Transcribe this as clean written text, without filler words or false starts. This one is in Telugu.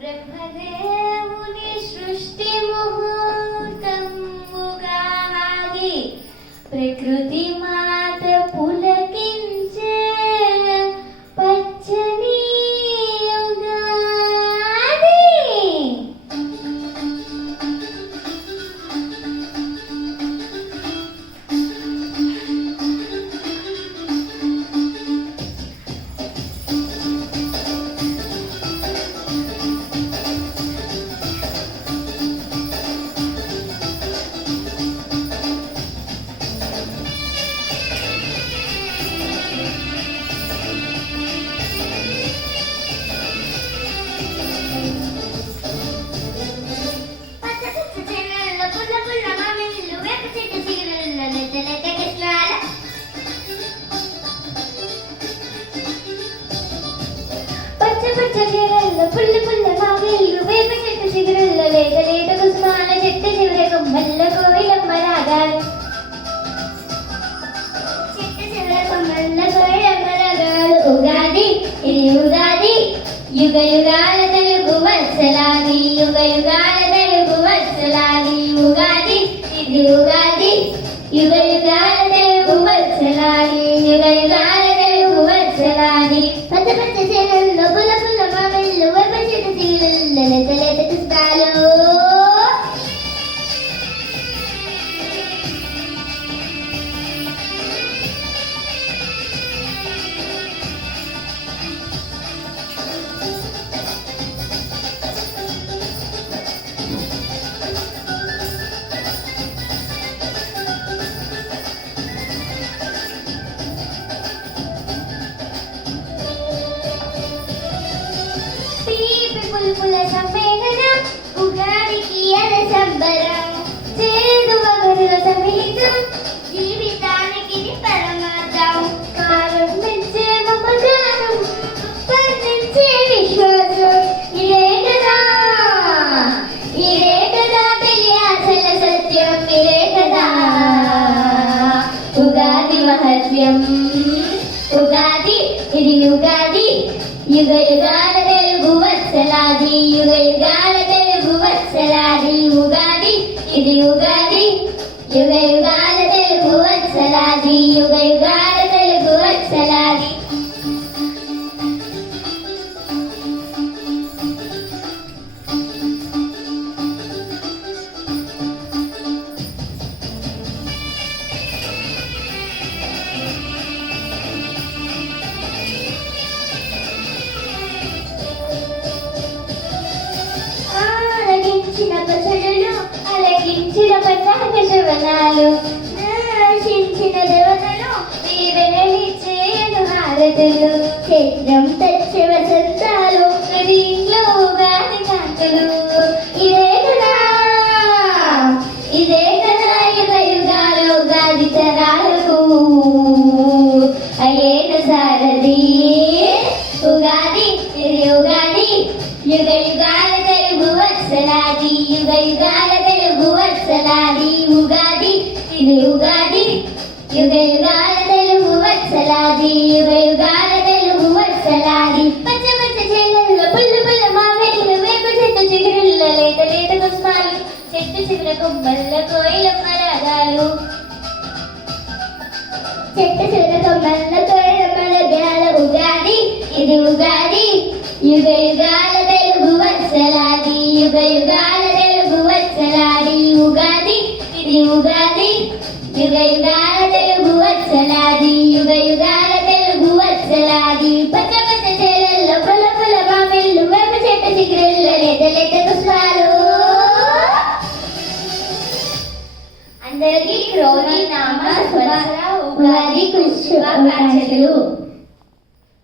బ్రహ్మదేవుని సృష్టి ముహూర్తముగాది ప్రకృతి మాత పులకించే పచ్చని యుగాది. పుల్ల పుల్ల మామిళ్ళు వేప చెట్టు చిగురుల్లో లేత లేత కుసుమాల చెట్టు చివర కొమ్మల్ల కోయిలమ్మ రాగాలు. చెట్టు చివర కొమ్మల్ల కోయిలమ్మ రాగాలు. ఉగాది ఇది ఉగాది, యుగ యుగాల తెలుగు వత్సలాది, యుగ యుగాల తెలుగు వత్సలాది. ఉగాది ఇది ఉగాది, యుగ యుగాల తెలుగు వత్సలాది, యుగ యుగాల తెలుగు వత్సలాది. పచ్చ పచ్చ చేలల్లో పుల్ల పుల్ల మామిళ్ళు వేప చెట్టు చిగురుల్లో లేత లేత కుసుమాలు. పుల్ల సమ్మేళనం ఉగాదికి అల సంబరం, చేదు వగరుల సమిళితం జీవితానికి పరమార్థం. కాలం మెచ్చే మమకారం పండించే విశ్వాసం, ఇదే కదా తెలియాసల సత్యం, ఇదే కదా ఉగాది మహత్యం. ఉగాది ఇది ఉగాది, యుగ యుగాల తెలుగు వత్సలాది, యుగ యుగాల తెలుగు వత్సలాది. ఉగాది ఇది ఉగాది, యుగ యుగాల తెలుగు వత్సలాది, యుగ యుగాల తెలుగు వత్సలాది. పచ్చడులు అలగించిన పతాక శ్రవణాలు, నశించిన దేవతలు వీరనిచ్చేను హారతులు. చైత్రం తెచ్చే వసంతాలు, దీంట్లో ఉగాది కాంతులు. ఇదే కదా యుగ యుగాల ఉగాది తరాలకు అయ్యేను సారథి. ఉగాది ఇది ఉగాది, యుగ యుగాల తెలుగు వత్సలాది, యుగ యుగాల తెలుగు వత్సలాది. ఉగాది ఇది ఉగాది, యుగ యుగాల తెలుగు వత్సలాది, యుగ యుగాల తెలుగు వత్సలాది. పచ్చ పచ్చ చేలల్లో పుల్ల పుల్ల మామిళ్ళు వేప చెట్టు చిగురుల్లో లేత లేత కుసుమాలు, చెట్టు చివర కొమ్మల్ల కోయిలమ్మ రాగాలు. చెట్టు చివర కొమ్మల్ల కోయిలమ్మ రాగాలు. ఉగాది ఇది ఉగాది, యుగ యుగాల తెలుగు వత్సలాది, యుగ యుగాల తెలుగు వత్సలాది. ఉగాది ఇది ఉగాది, యుగ యుగాల తెలుగు వత్సలాది, యుగ యుగాల తెలుగు వత్సలాది. పచ్చ పచ్చ చేలల్లో పుల్ల పుల్ల మామిళ్ళు వేప చెట్టు చిగురుల్లో లేత లేత కుసుమాలు. అందరికీ క్రోధి నామ సంవత్సర ఉగాది శుభాకాంక్షలు.